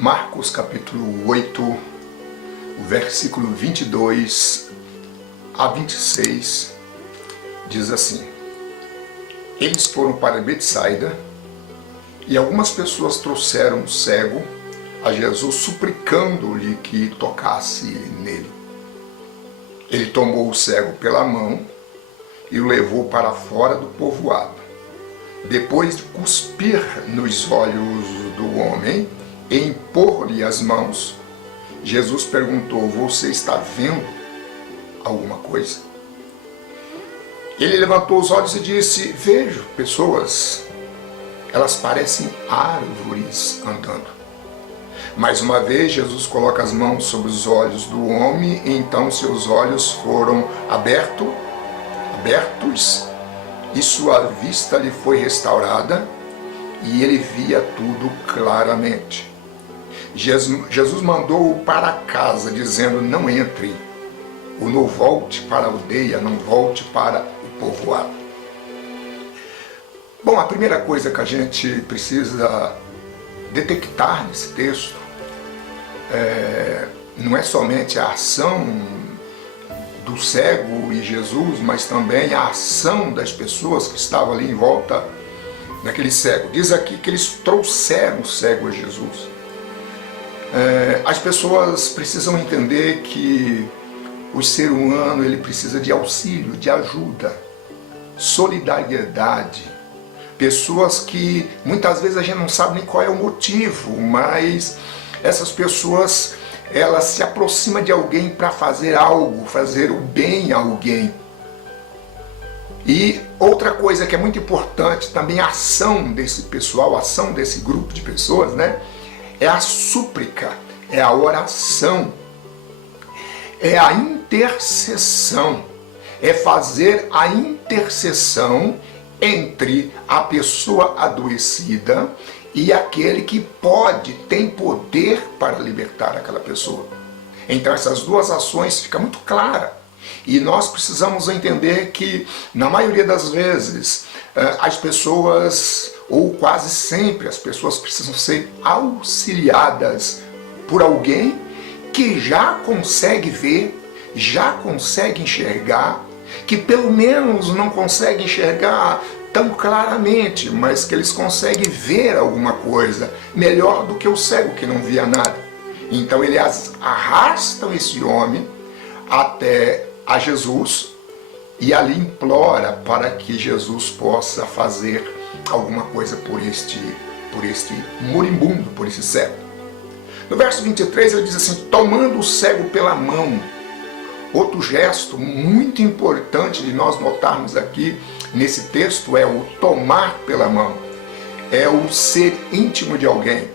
Marcos capítulo 8, o versículo 22 a 26, diz assim: Eles foram para Betsaida, e algumas pessoas trouxeram um cego a Jesus, suplicando-lhe que tocasse nele. Ele tomou o cego pela mão e o levou para fora do povoado. Depois de cuspir nos olhos do homem e impor-lhe as mãos, Jesus perguntou: Você está vendo alguma coisa? Ele levantou os olhos e disse: Vejo pessoas, elas parecem árvores andando. Mais uma vez, Jesus coloca as mãos sobre os olhos do homem, e então seus olhos foram abertos, e sua vista lhe foi restaurada, e ele via tudo claramente. Jesus mandou-o para casa, dizendo: Não entre, ou não volte para a aldeia, não volte para o povoado. Bom, a primeira coisa que a gente precisa detectar nesse texto não é somente a ação do cego e Jesus, mas também a ação das pessoas que estavam ali em volta daquele cego. Diz aqui que eles trouxeram o cego a Jesus. As pessoas precisam entender que o ser humano ele precisa de auxílio, de ajuda, solidariedade. Pessoas que muitas vezes a gente não sabe nem qual é o motivo, mas essas pessoas, elas se aproximam de alguém para fazer algo, fazer o bem a alguém. E outra coisa que é muito importante também, a ação desse pessoal, a ação desse grupo de pessoas, né? É a súplica, é a oração, é a intercessão, é fazer a intercessão entre a pessoa adoecida e aquele que tem poder para libertar aquela pessoa. Então essas duas ações ficam muito claras. E nós precisamos entender que, na maioria das vezes, as pessoas, ou quase sempre, as pessoas precisam ser auxiliadas por alguém que já consegue ver, já consegue enxergar, que pelo menos não consegue enxergar tão claramente, mas que eles conseguem ver alguma coisa melhor do que o cego que não via nada. Então eles arrastam esse homem até a Jesus e ali implora para que Jesus possa fazer alguma coisa por este moribundo, por esse cego. No verso 23 ele diz assim: tomando o cego pela mão. Outro gesto muito importante de nós notarmos aqui nesse texto é o tomar pela mão, é o ser íntimo de alguém,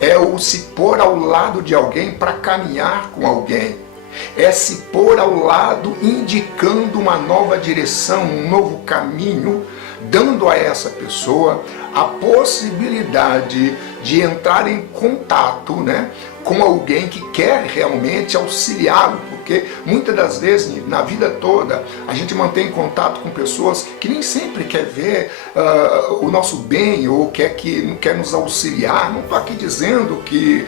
é o se pôr ao lado de alguém para caminhar com alguém, é se pôr ao lado indicando uma nova direção, um novo caminho, dando a essa pessoa a possibilidade de entrar em contato, né, com alguém que quer realmente auxiliá-lo, porque muitas das vezes na vida toda a gente mantém contato com pessoas que nem sempre quer ver o nosso bem ou quer nos auxiliar. Não estou aqui dizendo que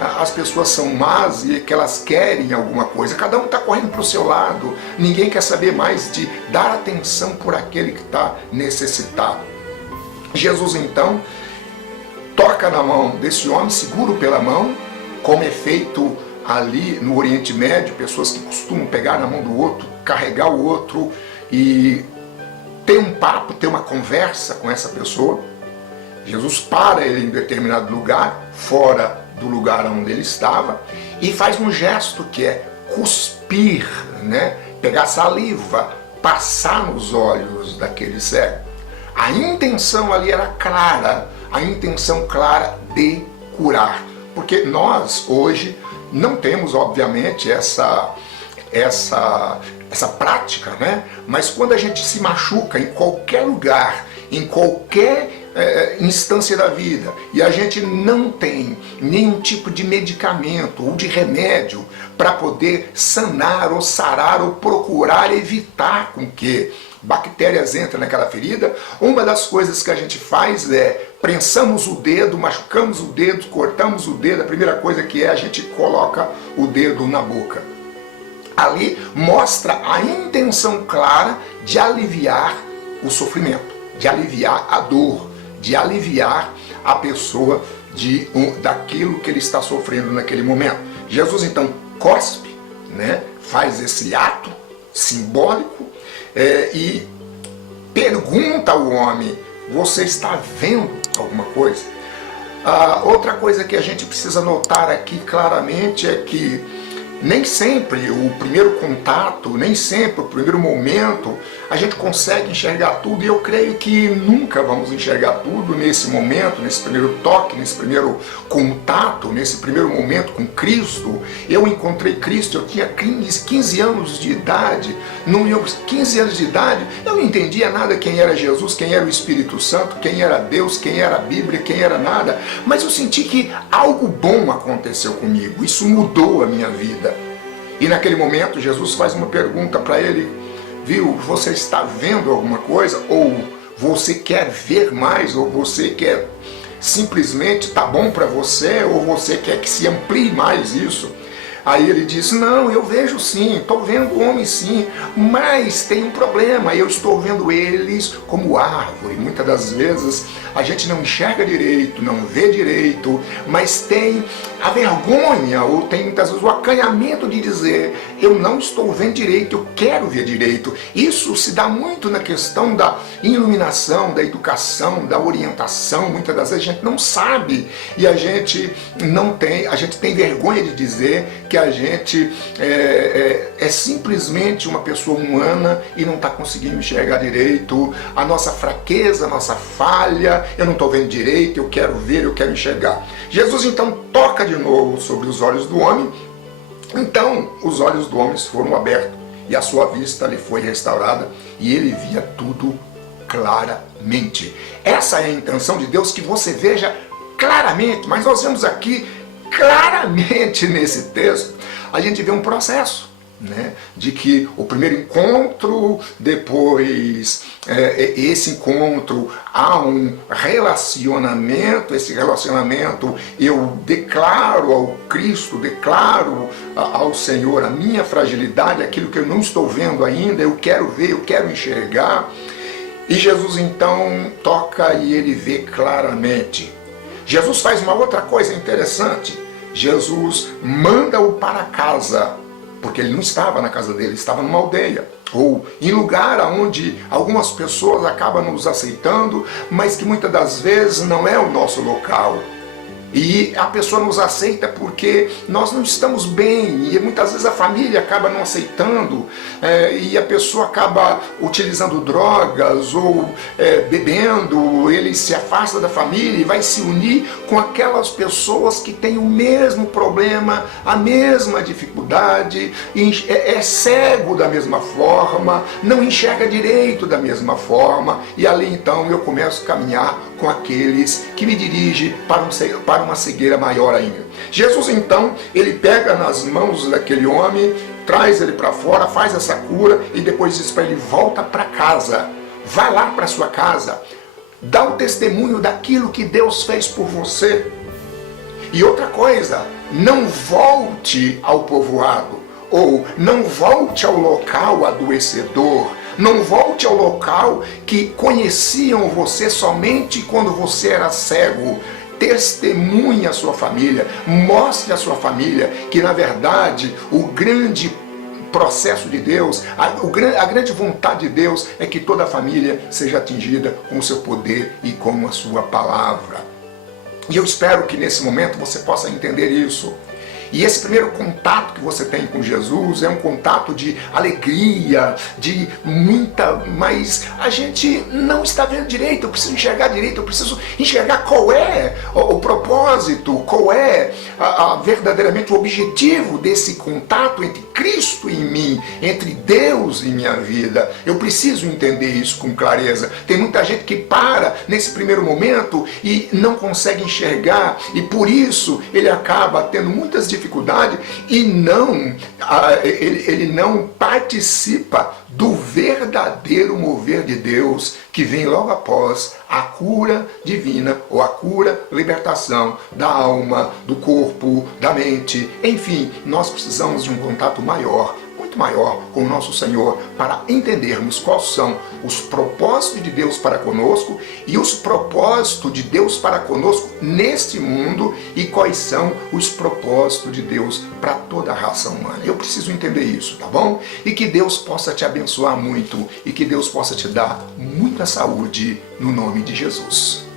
as pessoas são más e que elas querem alguma coisa. Cada um está correndo para o seu lado. Ninguém quer saber mais de dar atenção por aquele que está necessitado. Jesus então toca na mão desse homem, segura pela mão, como é feito ali no Oriente Médio, pessoas que costumam pegar na mão do outro, carregar o outro e ter um papo, ter uma conversa com essa pessoa. Jesus para ele em determinado lugar, fora do lugar onde ele estava, e faz um gesto que é cuspir, né? Pegar saliva, passar nos olhos daquele cego. A intenção ali era clara, a intenção clara de curar. Porque nós hoje não temos, obviamente, essa prática, né? Mas quando a gente se machuca em qualquer lugar, em qualquer instância da vida, e a gente não tem nenhum tipo de medicamento ou de remédio para poder sanar ou sarar ou procurar evitar com que bactérias entrem naquela ferida, uma das coisas que a gente faz é prensamos o dedo, machucamos o dedo, cortamos o dedo, a primeira coisa que é, a gente coloca o dedo na boca. Ali mostra a intenção clara de aliviar o sofrimento, de aliviar a dor, de aliviar a pessoa daquilo que ele está sofrendo naquele momento. Jesus então cospe, né, faz esse ato simbólico e pergunta ao homem: você está vendo alguma coisa? Outra coisa que a gente precisa notar aqui claramente é que nem sempre o primeiro contato, nem sempre o primeiro momento, a gente consegue enxergar tudo, e eu creio que nunca vamos enxergar tudo nesse momento, nesse primeiro toque, nesse primeiro contato, nesse primeiro momento com Cristo. Eu encontrei Cristo, eu tinha 15 anos de idade, 15 anos de idade, eu não entendia nada quem era Jesus, quem era o Espírito Santo, quem era Deus, quem era a Bíblia, quem era nada, mas eu senti que algo bom aconteceu comigo, isso mudou a minha vida. E naquele momento Jesus faz uma pergunta para ele: viu, você está vendo alguma coisa? Ou você quer ver mais? Ou você quer simplesmente, tá bom para você? Ou você quer que se amplie mais isso? Aí ele disse: não, eu vejo sim, estou vendo o homem sim, mas tem um problema, eu estou vendo eles como árvore. Muitas das vezes a gente não enxerga direito, não vê direito, mas tem a vergonha, ou tem muitas vezes o acanhamento de dizer: eu não estou vendo direito, eu quero ver direito. Isso se dá muito na questão da iluminação, da educação, da orientação. Muitas das vezes a gente não sabe e a gente tem vergonha de dizer que a gente é simplesmente uma pessoa humana e não está conseguindo enxergar direito, a nossa fraqueza, a nossa falha, eu não estou vendo direito, eu quero ver, eu quero enxergar. Jesus então toca de novo sobre os olhos do homem, então os olhos do homem foram abertos e a sua vista lhe foi restaurada e ele via tudo claramente. Essa é a intenção de Deus, que você veja claramente, mas nós vemos aqui claramente nesse texto, a gente vê um processo, né, de que o primeiro encontro, depois esse encontro, há um relacionamento, esse relacionamento eu declaro ao Cristo, declaro ao Senhor a minha fragilidade, aquilo que eu não estou vendo ainda, eu quero ver, eu quero enxergar, e Jesus então toca e ele vê claramente. Jesus faz uma outra coisa interessante. Jesus manda-o para casa, porque ele não estava na casa dele, estava numa aldeia, ou em lugar onde algumas pessoas acabam nos aceitando, mas que muitas das vezes não é o nosso local. E a pessoa nos aceita porque nós não estamos bem, e muitas vezes a família acaba não aceitando, e a pessoa acaba utilizando drogas ou bebendo, ele se afasta da família e vai se unir com aquelas pessoas que têm o mesmo problema, a mesma dificuldade, é cego da mesma forma, não enxerga direito da mesma forma, e ali então eu começo a caminhar com aqueles que me dirigem para uma cegueira maior ainda. Jesus então, ele pega nas mãos daquele homem, traz ele para fora, faz essa cura e depois diz para ele: volta para casa, vai lá para sua casa, dá o testemunho daquilo que Deus fez por você. E outra coisa, não volte ao povoado, ou não volte ao local adoecedor, não volte ao local que conheciam você somente quando você era cego. Testemunhe a sua família, mostre à sua família que na verdade o grande processo de Deus, a grande vontade de Deus é que toda a família seja atingida com o seu poder e com a sua palavra. E eu espero que nesse momento você possa entender isso. E esse primeiro contato que você tem com Jesus é um contato de alegria, de muita... Mas a gente não está vendo direito, eu preciso enxergar direito, eu preciso enxergar qual é o propósito, qual é verdadeiramente o objetivo desse contato entre Cristo e mim, entre Deus e minha vida. Eu preciso entender isso com clareza. Tem muita gente que para nesse primeiro momento e não consegue enxergar, e por isso ele acaba tendo muitas dificuldades dificuldade e ele não participa do verdadeiro mover de Deus que vem logo após a cura divina ou a cura, libertação da alma, do corpo, da mente. Enfim, nós precisamos de um contato maior, muito maior com o nosso Senhor para entendermos quais são os propósitos de Deus para conosco e os propósitos de Deus para conosco neste mundo e quais são os propósitos de Deus para toda a raça humana. Eu preciso entender isso, tá bom? E que Deus possa te abençoar muito e que Deus possa te dar muita saúde no nome de Jesus.